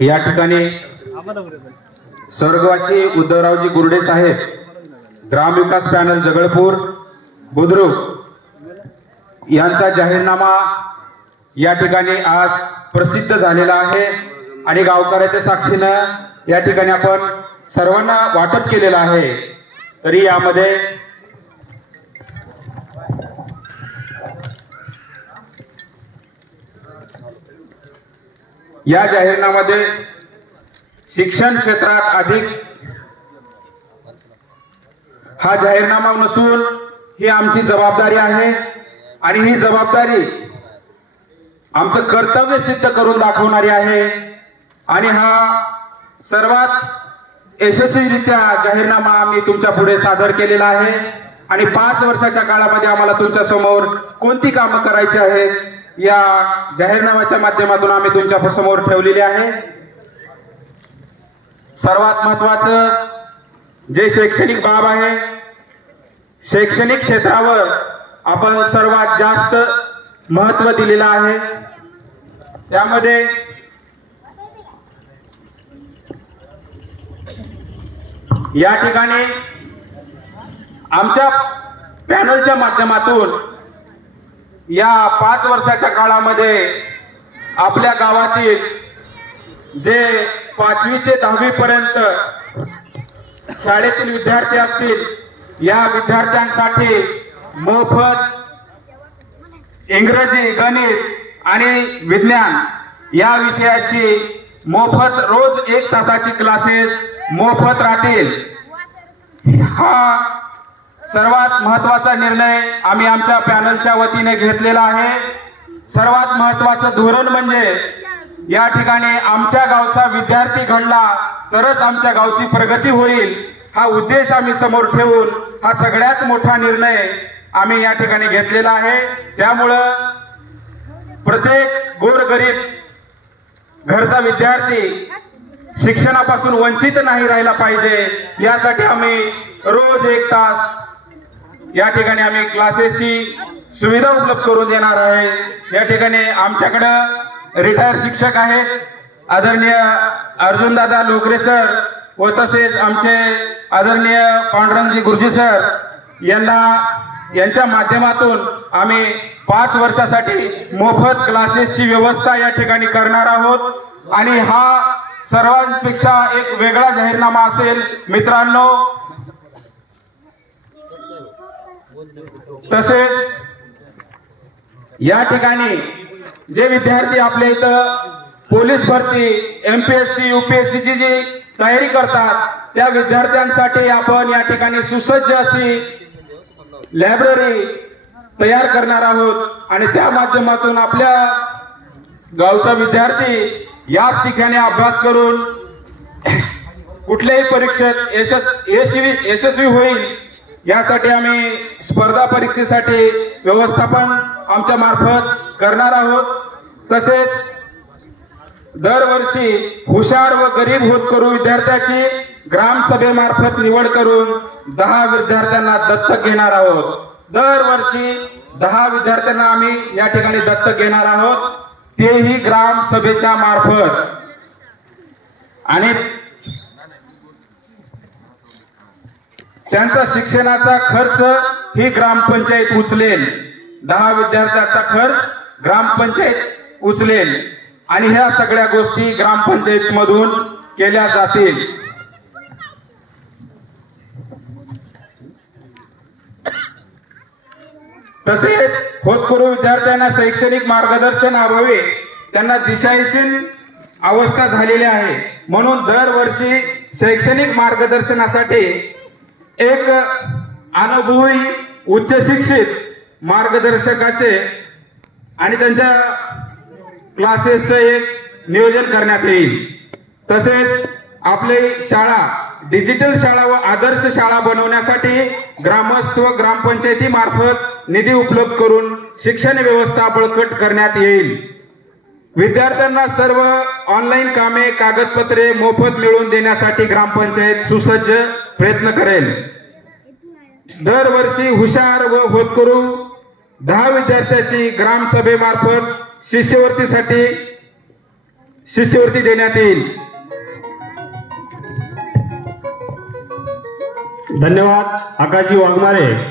या ठिकाणी स्वर्गवासी उद्धवरावजी गुरडे साहेब ग्रामविकास पॅनल जगळपूर बुद्रुक यांचा जाहीरनामा या ठिकाणी आज प्रसिद्ध झालेला आहे आणि गावकऱ्याच्या साक्षीनं या ठिकाणी आपण सर्वांना वाटप केलेलं आहे. तरी यामध्ये या जाहीरनामध्ये शिक्षण क्षेत्रात अधिक हा जाहीरनामा नसून ही आमची जबाबदारी आहे आणि ही जबाबदारी आमचं कर्तव्य सिद्ध करून दाखवणारी आहे. आणि हा सर्वात यशस्वीरित्या जाहीरनामा आम्ही तुमच्यापुढे सादर केलेला आहे. आणि पाच वर्षाच्या काळामध्ये आम्हाला तुमच्यासमोर कोणती कामं करायची आहेत? या जाहीरनाम्याच्या माध्यमातून आम्ही तुमच्यासमोर ठेवलेली आहे. सर्वात महत्वाचं जे शैक्षणिक बाब आहे शैक्षणिक क्षेत्रावर आपण सर्वात जास्त महत्त्व दिलेलं आहे. त्यामध्ये या ठिकाणी आमच्या पॅनलच्या माध्यमातून या पाच वर्षाच्या काळामध्ये आपल्या गावातील जे पाचवी ते दहावी पर्यंत शाळेतील विद्यार्थी असतील या विद्यार्थ्यांसाठी मोफत इंग्रजी गणित आणि विज्ञान या विषयाची मोफत रोज एक तासाची क्लासेस मोफत राहतील. हा सर्वात महत्त्वाचा निर्णय आम्ही आमच्या पॅनलच्या वतीने घेतलेला आहे. सर्वात महत्वाचं धोरण म्हणजे या ठिकाणी आमच्या गावचा विद्यार्थी घडला तरच आमच्या गावची प्रगती होईल हा उद्देश आम्ही समोर ठेवून हा सगळ्यात मोठा निर्णय आम्ही या ठिकाणी घेतलेला आहे. त्यामुळं प्रत्येक गोरगरीब घरचा विद्यार्थी शिक्षणापासून वंचित नाही राहिला पाहिजे यासाठी आम्ही रोज एक तास या ठिकाणी आम्ही क्लासेसची सुविधा उपलब्ध करून देणार आहे. या ठिकाणी आमच्याकडं रिटायर शिक्षक आहेत. आदरणीय अर्जुनदादा लोकरे सर व तसेच आमचे आदरणीय पांडुरंगजी गुरुजी सर यांना यांच्या माध्यमातून आम्ही पाच वर्षासाठी मोफत क्लासेसची व्यवस्था या ठिकाणी करणार आहोत. आणि हा सर्वांपेक्षा एक वेगळा जाहीरनामा असेल मित्रांनो. तसेच या ठिकाणी जे विद्यार्थी आपल्या इथं पोलीस भरती एमपीएससी युपीएससीची जी तयारी करतात त्या विद्यार्थ्यांसाठी आपण या ठिकाणी सुसज्ज अशी लायब्ररी तयार करणार आहोत. आणि त्या माध्यमातून आपल्या गावचा विद्यार्थी याच ठिकाणी अभ्यास करून कुठल्याही परीक्षेत यशस्वी यशस्वी होईल. यासाठी आम्ही स्पर्धा परीक्षेसाठी व्यवस्थापन आमच्या मार्फत करणार आहोत. तसेच दरवर्षी हुशार व गरीब होत करू विद्यार्थ्याची ग्रामसभेमार्फत निवड करून दहा विद्यार्थ्यांना दत्तक घेणार आहोत. दरवर्षी दहा विद्यार्थ्यांना आम्ही या ठिकाणी दत्तक घेणार आहोत. तेही ग्रामसभेच्या मार्फत. आणि त्यांचा शिक्षणाचा खर्च ही ग्रामपंचायत उचलेल. दहा विद्यार्थ्याचा खर्च ग्रामपंचायत उचलेल. आणि ह्या सगळ्या गोष्टी ग्रामपंचायत मधून केल्या जातील. तसेच होतकुरू विद्यार्थ्यांना शैक्षणिक मार्गदर्शन अभावी त्यांना दिशाहीन अवस्था झालेली आहे. म्हणून दरवर्षी शैक्षणिक मार्गदर्शनासाठी एक अनुभवी उच्च शिक्षित मार्गदर्शकाचे आणि त्यांच्या क्लासेसचं एक नियोजन करण्यात येईल. तसेच आपली शाळा डिजिटल शाळा व आदर्श शाळा बनवण्यासाठी ग्रामस्थ व ग्रामपंचायती मार्फत निधी उपलब्ध करून शिक्षण व्यवस्था बळकट करण्यात येईल. विद्यार्थ्यांना सर्व ऑनलाईन कामे कागदपत्रे मोफत मिळवून देण्यासाठी ग्रामपंचायत सुसज्ज प्रयत्न करेल. दरवर्षी हुशार व होतकरू दहा विद्यार्थ्याची ग्रामसभेमार्फत शिष्यवृत्तीसाठी शिष्यवृत्ती देण्यात येईल. धन्यवाद आकाशजी वाघमारे.